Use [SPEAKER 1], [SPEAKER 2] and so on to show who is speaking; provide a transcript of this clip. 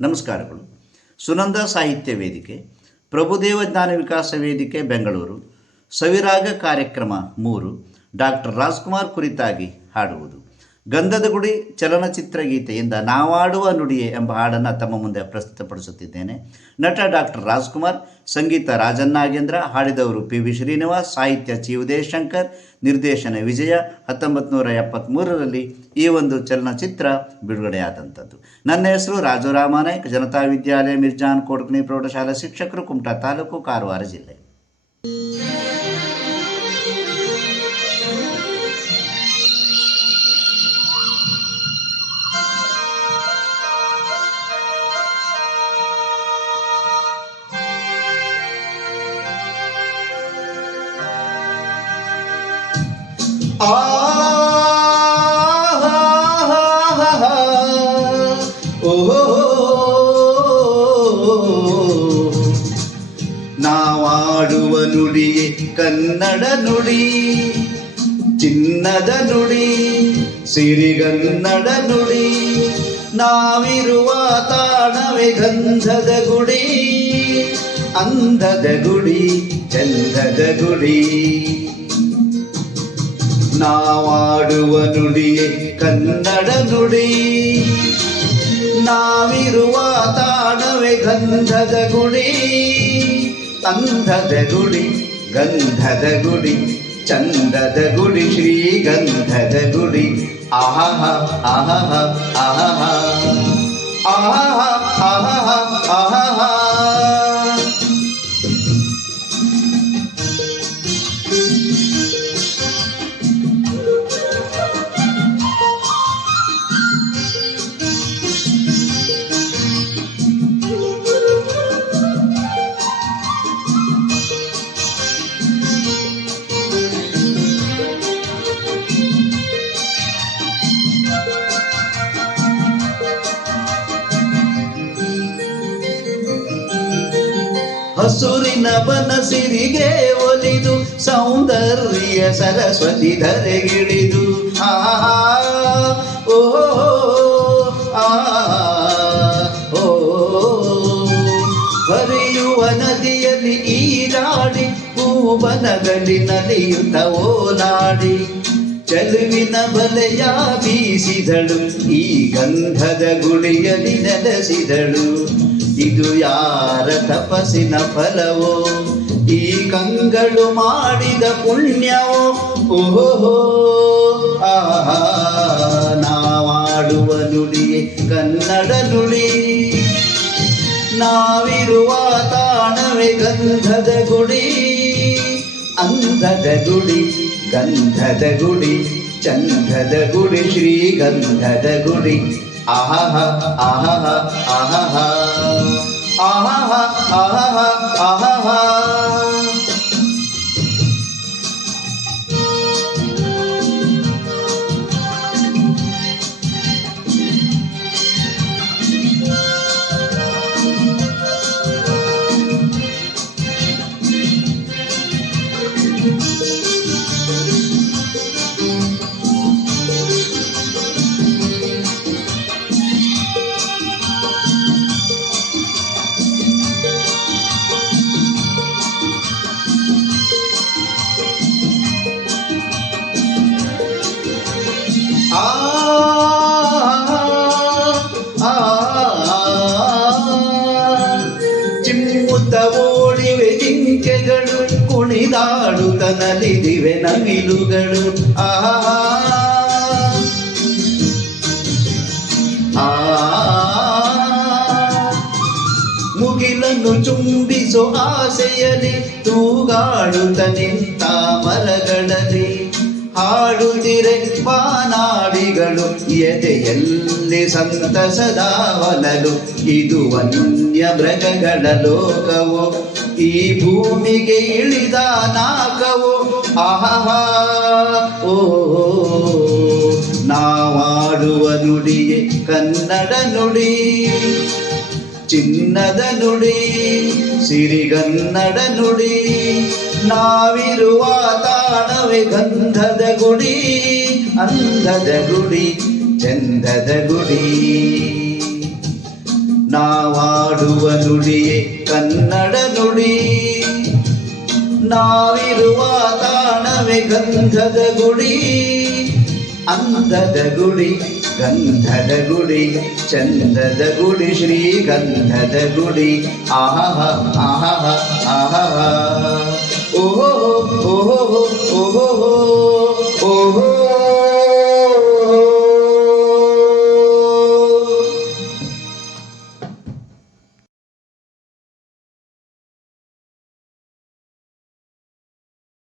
[SPEAKER 1] ನಮಸ್ಕಾರಗಳು. ಸುನಂದ ಸಾಹಿತ್ಯ ವೇದಿಕೆ, ಪ್ರಭುದೇವ ಜ್ಞಾನ ವಿಕಾಸ ವೇದಿಕೆ, ಬೆಂಗಳೂರು. ಸವಿರಾಗ ಕಾರ್ಯಕ್ರಮ ಮೂರು, ಡಾಕ್ಟರ್ ರಾಜ್ಕುಮಾರ್ ಕುರಿತಾಗಿ ಹಾಡುವುದು. ಗಂಧದ ಗುಡಿ ಚಲನಚಿತ್ರ ಗೀತೆಯಿಂದ ನಾವಾಡುವ ನುಡಿಯೇ ಎಂಬ ಹಾಡನ್ನು ತಮ್ಮ ಮುಂದೆ ಪ್ರಸ್ತುತಪಡಿಸುತ್ತಿದ್ದೇನೆ. ನಟ ಡಾಕ್ಟರ್ ರಾಜ್ಕುಮಾರ್, ಸಂಗೀತ ರಾಜನ್ನಾಗೇಂದ್ರ ಹಾಡಿದವರು ಪಿ ವಿ ಶ್ರೀನಿವಾಸ್, ಸಾಹಿತ್ಯ ಚಿ ಉದಯಶಂಕರ್, ನಿರ್ದೇಶನ ವಿಜಯ ಹತ್ತೊಂಬತ್ತು ನೂರ ಎಪ್ಪತ್ತ್ಮೂರರಲ್ಲಿ ಈ ಒಂದು ಚಲನಚಿತ್ರ ಬಿಡುಗಡೆಯಾದಂಥದ್ದು. ನನ್ನ ಹೆಸರು ರಾಜು ರಾಮಾನಾಯ್ಕ್, ಜನತಾ ವಿದ್ಯಾಲಯ, ಮಿರ್ಜಾನ್, ಕೋಡ್ಕಣಿ ಪ್ರೌಢಶಾಲಾ ಶಿಕ್ಷಕರು, ಕುಮಟಾ ತಾಲೂಕು, ಕಾರವಾರ ಜಿಲ್ಲೆ. ನಾವಾಡುವ ನುಡಿಯೇ ಕನ್ನಡ ನುಡಿ ಚಿನ್ನದ ನುಡಿ ಸಿರಿಗನ್ನಡ ನುಡಿ ನಾವಿರುವ ತಾಣವೇ ಗಂಧದ ಗುಡಿ ಅಂಧದ ಗುಡಿ ಚಂದದ ಗುಡಿ ನಾವಾಡುವ ನುಡಿಯೇ ಕನ್ನಡ ನುಡಿ ನಾವಿರುವ ತಾಣವೇ ಗಂಧದ ಗುಡಿ ಅಂಧದ ಗುಡಿ ಗಂಧದ ಗುಡಿ ಚಂದದ ಗುಡಿ ಶ್ರೀಗಂಧದ ಗುಡಿ ಆಹಹ ಆಹಹ ಆಹಹ ಆಹಹ ಆಹಹ ಹಸುರಿನ ಬನಸಿರಿಗೆ ಒಲಿದು, ಸೌಂದರ್ಯ ಸರಸ್ವತಿ ಧರೆಗಿಳಿದು. ಆ ಓ ಆ ಓ, ಹರಿಯುವ ನದಿಯಲ್ಲಿ ಈರಾಡಿ ಭೂವನದಲ್ಲಿ ನಲಿಯುತ್ತ ಓಲಾಡಿ. ಚಲುವಿನ ಬಲೆಯ ಬೀಸಿದಳು, ಈ ಗಂಧದ ಗುಳಿಯಲ್ಲಿ ನೆಲೆಸಿದಳು. ಇದು ಯಾರ ತಪಸ್ಸಿನ ಫಲವೋ? ಈ ಕಂಗಳು ಮಾಡಿದ ಪುಣ್ಯವೋ? ಓಹೋ ಆಹಾ! ನಾವಾಡುವ ನುಡಿಯೇ ಕನ್ನಡ ನುಡಿ. ನಾವಿರುವ ತಾಣವೇ ಗಂಧದ ಗುಡಿ. ಅಂಧದ ಗುಡಿ, ಗಂಧದ ಗುಡಿ, ಚಂದದ ಗುಡಿ ಶ್ರೀ ಗಂಧದ ಗುಡಿ. ah ha ha ah ha ha ah ha ha ah ha ha ah ha ha ಚಿಮ್ಮುತ್ತ ಓಡಿವೆ ಜಿಂಕೆಗಳು ಕುಣಿದಾಡುತ್ತ ನಲಿದಿವೆ ನವಿಲುಗಳು. ಆ ಮುಗಿಲನ್ನು ಚುಂಬಿಸೋ ಆಸೆಯಲ್ಲಿ ತೂಗಾಡುತ್ತ ನಿಂತ ಮರಗಳಲ್ಲಿ ಹಾಡುತ್ತಿರೆ ಬಾನಾಡಿಗಳು ಎದೆಯಲ್ಲಿ ಸಂತಸದ ಒಲಲು ಇದು ಅನ್ಯ ಮೃಗಗಳ ಲೋಕವು, ಈ ಭೂಮಿಗೆ ಇಳಿದ ನಾಕವು. ಆಹಾ ಓ, ನಾವಾಡುವ ನುಡಿಯೇ ಕನ್ನಡ ನುಡಿ. ಚಿನ್ನದ ನುಡಿ, ಸಿರಿಗನ್ನಡ ನುಡಿ, ನಾವಿರುವ ತಾಣವೇ ಗಂಧದ ಗುಡಿ ಅಂಧದ ಗುಡಿ, ಚಂದದ ಗುಡಿ. ನಾವಾಡುವ ನುಡಿಯೇ ಕನ್ನಡ ನುಡಿ, ನಾವಿರುವ ತಾಣವೇ ಗಂಧದ ಗುಡಿ ಅಂಧದ ಗುಡಿ. ಗಂಧದ ಗುಡಿ ಚಂದದ ಗುಡಿ ಶ್ರೀ ಗಂಧದ ಗುಡಿ ಆಹಹ ಆಹಹ ಆಹಹ ಓಹೋ ಓಹೋ ಓಹೋ ಓಹೋ